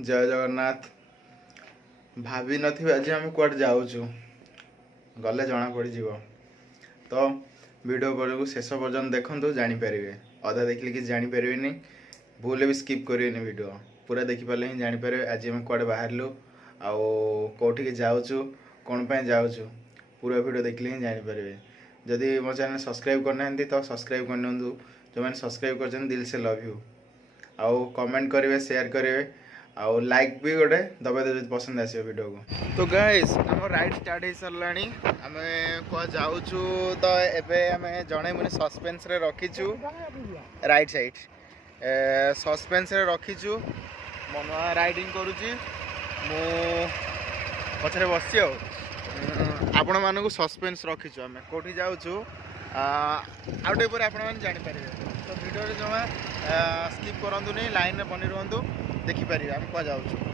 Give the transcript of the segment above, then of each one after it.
जय जगन्नाथ। भाभी नथिबे आज आम कुआडे जाऊचु गले जना पड़ी जीव तो वीडियो पर शेष पर्यंत देखंतु जानि परिबे। अधा देखले कि जानि परिबेनी, भूल भी स्किप करिवेनी। वीडियो पूरा देखि पाले ही जानि परिबे आज हम कुआडे बाहरलु आ कोठी के जाऊचु कोन पय जाऊचु। पूरा वीडियो देखले ही जानि परिबे। जदि मो चैनल सब्सक्राइब करना तो सब्सक्राइब करनियंतु। जो मैंने सब्सक्राइब कर दिल से लव यू। आउ कमेंट करेंगे, शेयर करेंगे, आउ लाइक भी गोटे दबा दे पसंद आसो वीडियो को। तो गाइस आम राइड स्टार्ट हो साराणी। आम क्या जाऊँ तो एबे आम जड़े मैंने सस्पेंस रे रखीचु राइट साइड सस्पेंस रे रखीचु। मनुआ राइडिंग करुची मु पछरे बसी आपण मानक सस्पेंस रखीचु। आम कोठी जाऊँ आउटे पर आपण मैंने जानीपारे। तो वीडियो जमा स्किप करंतु नहीं, लाइन में बनी रुहतु, देखिपारे आम क्या जाऊँ।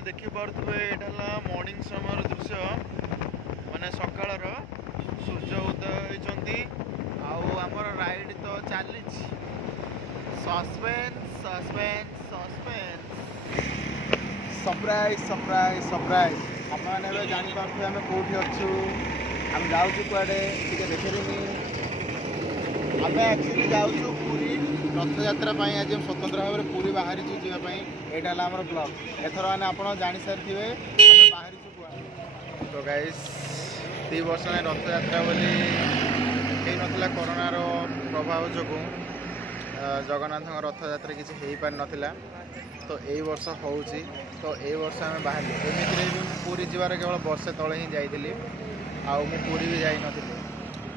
देखिपे यहाँ मॉर्निंग समय दृश्य माने सकाळर सूर्य उदय होती। आमर राइड तो चली suspense suspense suspense surprise surprise surprise. आपने जापारे आम कौटी अच्छु, आम जाऊँ कुआडे देखेनि। आम एक्चुअली जाऊँ पूरी रथयात्रा आज हम स्वतंत्र भाव में पूरी बाहरी जावाई। यहाँ है आम ब्लॉग। एथर मैंने आप जानी सारी आम बाहरी कुआ। तो गाइस 2 वर्ष में रथयात्रा बोली ना कोरोनार प्रभाव जो जगन्नाथ रथयात्रा किसी हो पार नाला। तो यही वर्ष हो तो यही वर्ष आम बाहर एमती भी पूरी जीवार केवल वर्षे तले ही जाइली। मु पूरी भी जाई नी।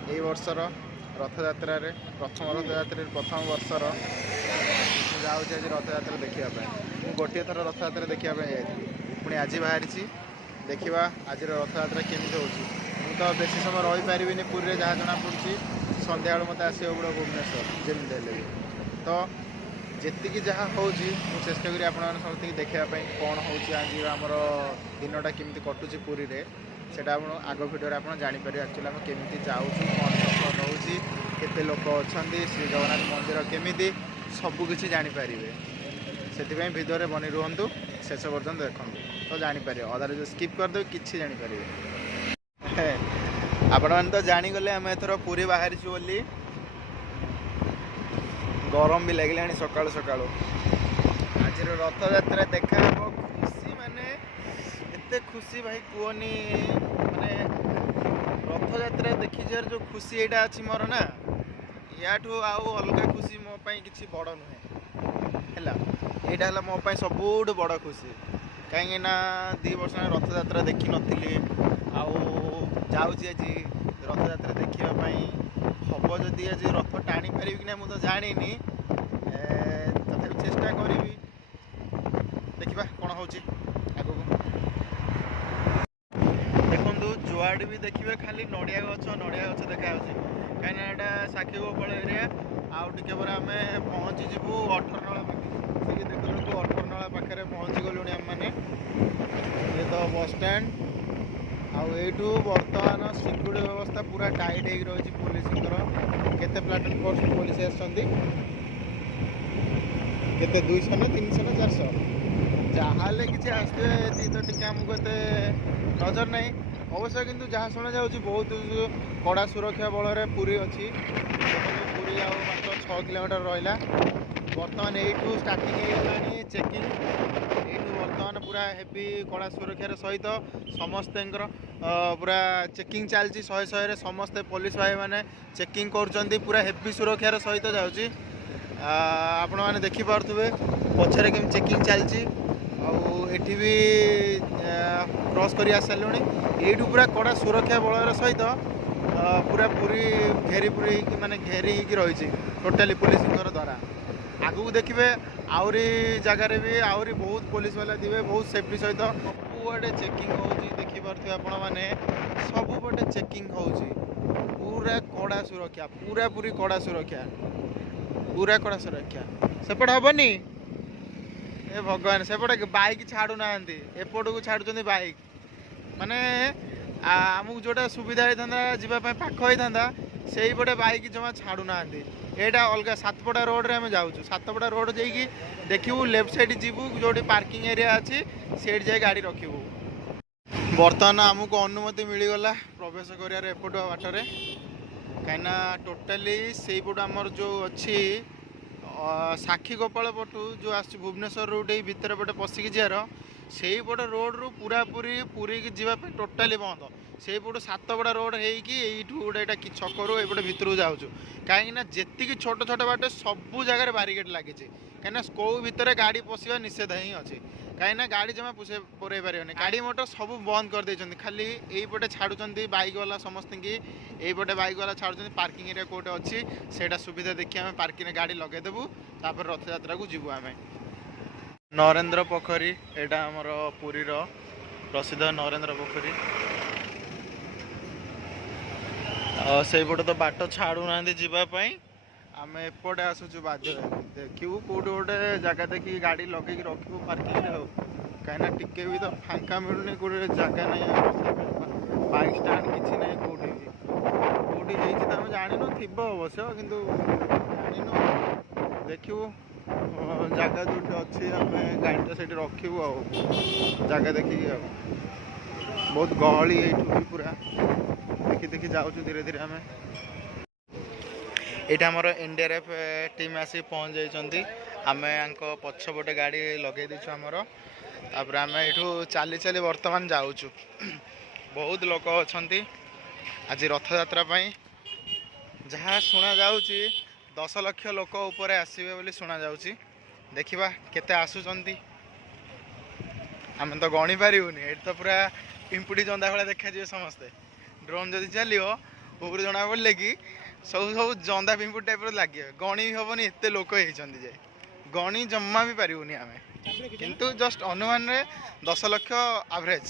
यही वर्षर रथयात्रा प्रथम रथयात्रा प्रथम वर्षर जाऊँ आज रथयात्रा देखापी। मुझे गोटे थर रथयात्रा देखापी जाइए, पुणी आज बाहरी देखा आज रथयात्रा केमी हो। तो बेसी समय रही पारि पूरी जहाँ जना पड़ी सन्ध्या मत आसो पड़ो भुवनेश्वर जमी। तो जी जहाँ हो चेष्टा करी आप समस्त देखापी कौन हो आज आमर दिनटा केमी कटुची पूरी रे। सेटा आग भिडियो आप जापर एक्चुअली आम केमी जाऊँ कौन सफर रोचे केते लोक अच्छा श्री जगन्नाथ मंदिर केमी सबकि जापर। से भिडियो बनी रुहतु शेष पर्यंत देखो तो जापर। अधार जो स्किप करदे कि जापर। आपण मैंने तो जागले आम एथर पूरी बाहरी बोली। गरम भी लगे सका सका आज रथयात्रा देखा खुशी माने एते खुशी भाई कहनी। माने रथयात्रा देखी जार जो खुशी यहाँ अच्छी मोर ना या अलग खुशी मो किसी बड़ नुहे है। यहाँ मो सबुठ बड़ खुशी कहीं 2 वर्ष रथयात्रा देखी नी। जाऊँ आज रथयात्रा देखापी हम जदि आज रथ टाणी पारि कि ना मुझे जानी तथा चेष्टा करी। देखा कौन हो आगू देखु जुआड़े भी देखिए खाली नड़िया गच देखा कहीं यहाँ साक्षी गोपाल एरिया। आउे पर आम पहुँची जीवु 18 नला पाखे। देखो 18 नला पाखे पहुँची गलु आम मैंने। ये तो बस स्टैंड आठू बर्तमान सिक्यूरीटी व्यवस्था पूरा टाइट हो रही। पुलिस केते प्लाटून फोर्स पुलिस आसछंती केते 200 ना 300 ना 400 जहाँ किसी आसते तो टी आमको एत नजर नहीं अवश्य। किंतु जहाँ शुणा जा बहुत कड़ा सुरक्षा बल पूरी अच्छी। पूरी आ मात्र 6 किलोमीटर रहा। बर्तमान यू स्टार्टिंग हो चेकिंग। यू बर्तमान पूरा हेवी कड़ा सुरक्षार सहित समस्त पूरा चेकिंग चलती 100 समस्ते पुलिस भाई मैंने चेकिंग कर पूरा हेवी सुरक्षार सहित जाऊँगी। आपण मैंने देखिपे पछरे केम चेकिंग चलती। आठी भी क्रॉस कर सारे यू पूरा कड़ा सुरक्षा बल सहित पूरा पूरी घेरी पूरी माने घेरी रही टोटाली पुलिस द्वारा। आगू देखिए आहरी जगार भी आहरी बहुत पुलिस वाला थे बहुत सेफ्टी सहित सबुआडे चेकिंग होची देखि पारथि आपण माने सबुपटे चेकिंग होची पूरा कड़ा सुरक्षा पूरा पूरी कड़ा सुरक्षा पूरा कड़ा सुरक्षा सेपट हेनी ए भगवान सेपटे बाइक छाड़ू ना एपट को छाड़ुं बाइक माने आमको जोटा सुविधा होता जावाई पाख होता से पटे बाइक जमा छाड़ू ना यहाँ अलग सातपड़ा रोड रे जाऊँ सातपड़ा रोड जाकि देखू लेफ्ट साइड जीवु जो पार्किंग एरिया अच्छी से जाए गाड़ी रखू बर्तमान आमको अनुमति मिलगला प्रवेश कर एपट बाटर कहीं टोटाली से पट आमर जो अच्छी साक्षी गोपाल पटू जो आस भुवनेश्वर रूट भितर पटे पशिकी जार से पट रोड रु पूरा पूरी पूरी की जावाई टोटाली बंद से पटू सातपड़ा रोड होईठू गोटे छकरू एपटे भितर जाऊँ कहीं जी छोट छोट बाट सबू जगह बारिकेड लगी कहीं कौ भितर गाड़ी पशिया निषेध ही अच्छे कहीं गाड़ी जमा पुरे पारे गाड़ी मोटर सब बंद कर देते खाली यहीपटे छाड़ुंट बाइक वाला समस्त की यहीपटे बाइक वाला छाड़ुं पार्किंग एरिया कौटे अच्छी से सुविधा देखिए आम पार्किंग गाड़ी लगेदेबू तापर रथ यात्रा को जीवु आम नरेंद्र पोखरी एटा आमर पुरीर प्रसिद्ध नरेंद्र पोखरी से पटे तो बाट छाड़ू ना जावाई आम एपटे आसुचु बाध्य देखू कौटे गोटे जगह देखिए गाड़ी लगे रखू पार्किंग कहीं टिके भी तो फांका मिलूनी कौटे जगह नहीं बाइक स्टाण्ड किसी ना कौटे कौटी आम जानू थी अवश्य किंतु जानू देखू जगह जो अच्छी आम गाड़ी से रखू जगह देखिए बहुत गहली ये पूरा देखी देखी जाऊँ धीरे धीरे आम ये आमर एनडीआरएफ टीम आसी पहुँच जाइए आम पछपटे गाड़ी लगे दीचु आमर तापर आम यू चली चली बर्तमान जाऊँ बहुत लोक अच्छा आज रथ यात्रा जहाँ शुणा जा 10 लाख लोक ऊपर आसवे बोली शुणा जाऊँगी देखा केते आसुचंती आम तो गणी पारूनी ये तो पूरा पिंपुड़ी जंदा भाई देखा समस्ते ड्रोन जदि चलो ऊपर जना पड़े कि सब सब जंदा पिंपुड़ी टाइप लगे गणी भी हेनी एत लोक होती जाए गणी जमा भी पारूनी आम किंतु जस्ट अनुमान रे 10 लाख एवरेज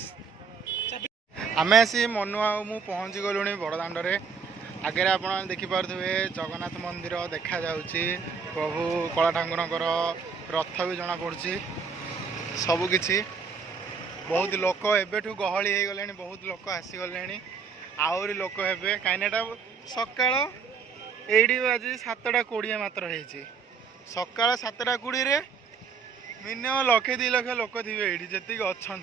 आम आसी मनुआ मु पहुँची गलुणी बड़दाण्डे आगे आप देखिपे जगन्नाथ मंदिर देखा जाउची प्रभु कला ठाकुर रथ भी जना पड़ी सबकि बहुत लोक एबेठू गहली हो गले बहुत लोक आसीगले आहरी लोक हे कहीं सका ये बाजी 7:20 मात्र हो सका 7:20 मिनिमम 1-2 लाख लोक थे ये जी अच्छा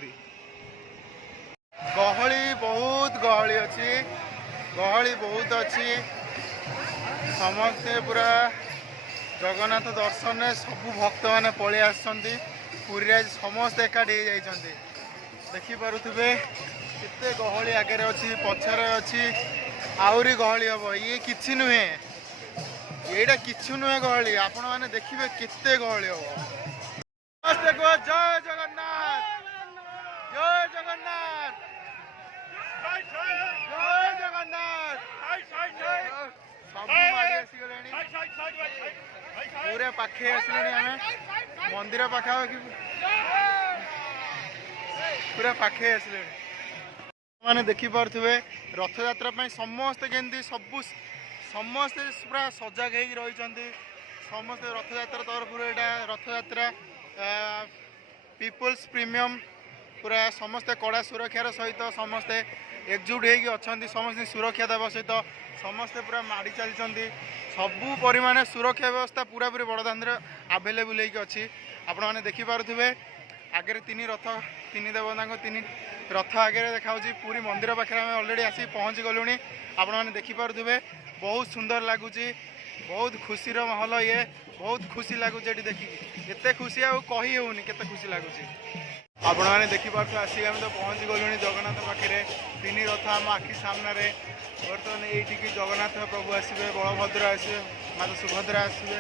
गहली बहुत गहली अच्छी गहली बहुत अच्छी समस्ते पूरा जगन्नाथ दर्शन सब भक्त मैंने पलि आसुँच पूरी आज समस्त एकाठी हो देखिपे केते गहली आगे अच्छी पछरे अच्छी आहरी गहली हम ये किसी नुहे ये किसी नुहे गहली आपण मैंने देखिए केते गहली हम जय जगन्नाथ जय जगन्नाथ जय जगन्नाथ सब माड़ी आसीगले पूरे पाखे आसले आम मंदिर पाखापाखि पूरा पाखे आसले मैंने देखिपे रथ यात्रा समस्ते केमती सब समस्ते पूरा सजग हो रही समस्ते रथ यात्रा तरफ यहाँ रथ यात्रा पीपुल्स प्रीमियम पूरा समस्ते कड़ा सुरक्षार सहित समस्ते एकजुट होती समस्त सुरक्षा देवा सहित समस्ते पूरा माड़ी चलती सबू परिमाण सुरक्षा व्यवस्था पूरा पूरी बड़दाण्डे आवेलेबल होती आपण मैंने देखिपे आगे 3 रथ 3 देवता 3 रथ आगे देखा पूरी मंदिर पाखे अलरेडी आसी पहुँची गलुँ आपण मैंने देखिपे बहुत सुंदर लगुच बहुत खुशी माहौल ये बहुत खुशी लगुच देखिए एत खुशी आही होनी केते खुशी लगुच आपण मैंने देखिपे आसिक आम तो पहुँची गलुँ जगन्नाथ पाखे 3 रथ आम आखि सामने बर्तमान ये जगन्नाथ प्रभु आसवे बलभद्र आसवे माता सुभद्रा आसवे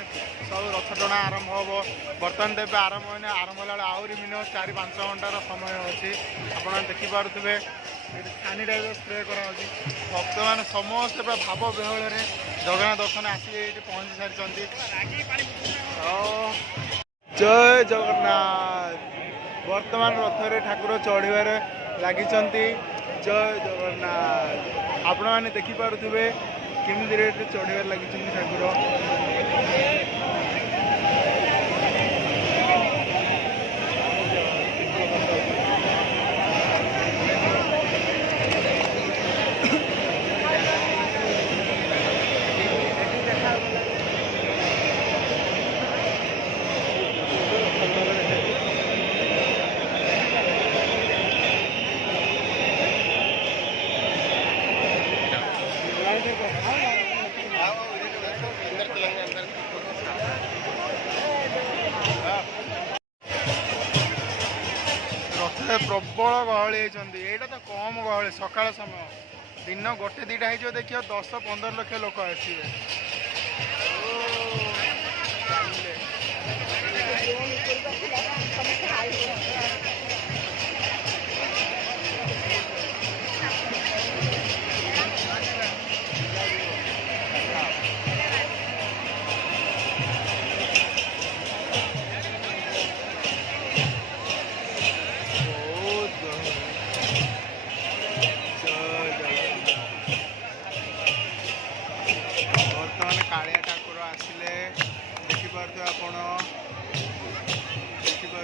सब रथ टଣା आरंभ हम बर्तमान तो आरंभ होने आरंभ होगा आहरी मिनिमम 4-5 घंटार समय अच्छी आप देखिपे सानिटाइजर स्प्रे कराऊँगी भक्त मैंने समस्त पूरा भाव विहल जगन्नाथ दर्शन आसिक ये पहुँची सारी जय जगन्नाथ वर्तमान रथ रे ठाकुर चढ़िबार लागिचंती। जय जगन्नाथ आपण माने देखि पारुथिबे केमिति रेट चढ़िबार लागिचंती ठाकुर। प्रबल गहली यहाँ तो कम गहली सकाल समय दिन गोटे दुटा हो देखिए 10-15 लाख लोक आसवे। कालिया ठाकुर आसिले देखिपे आपण देखिपे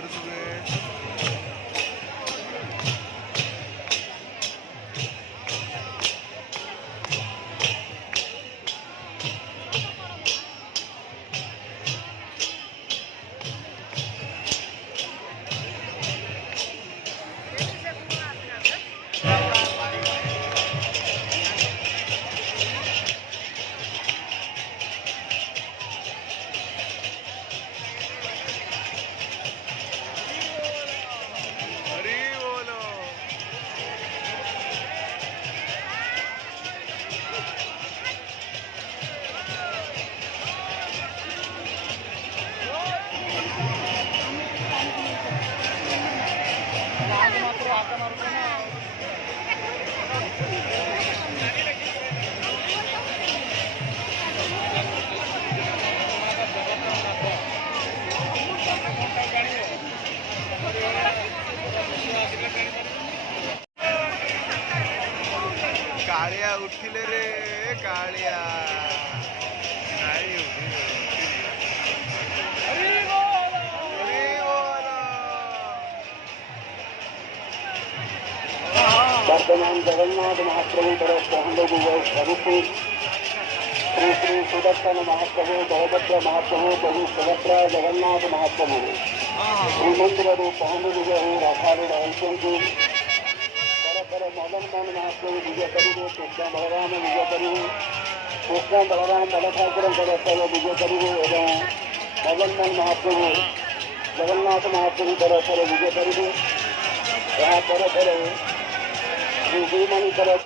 कालिया उठिले रे कालिया वर्तमान जगन्नाथ महाप्रभु तरफ स्वरूप श्री श्री सुदर्शन महाप्रभु बलभद्र महाप्रभु प्रभु सुभद्रा जगन्नाथ महाप्रभु श्रीमंदिर पहुंचु विजय हो राधारूढ़ होती मदन मोहन महाप्रभु विजय करेंगे। कृष्ण बलराम विजय करेंगे। कृष्ण बलराम बल ठाकुर विजय करेंगे एवं मदन मोहन महाप्रभु जगन्नाथ महाप्रभु तरफ विजय करेंगे। यहाँ पर श्रीमणि तरफ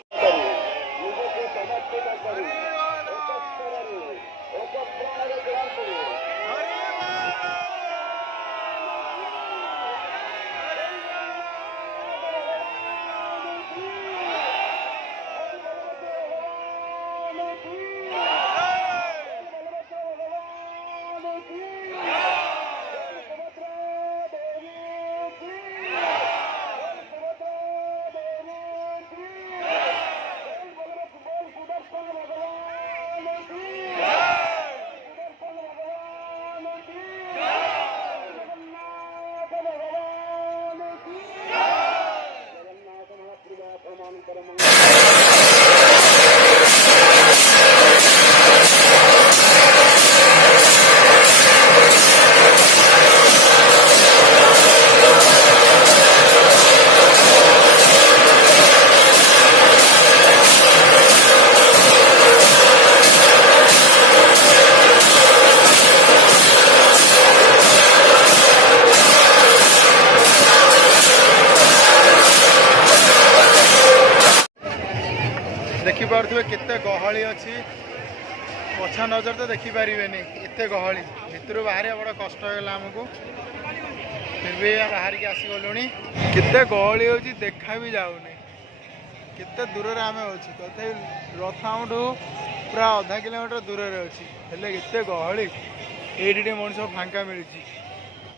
देखिपे केते गहली अच्छी पछा नजर तो देखिपारे एत गहली भितर बाहर बड़ा कष्ट होगा आमको फिर भी बाहर की आसीगलु केते गहली हो देखा भी जाऊनी केते दूर आम अच्छे तथा रथ आमठू पूरा आधा किलोमीटर दूर अच्छी हेल्ले एत गहली ये मनुष्य फांका मिली।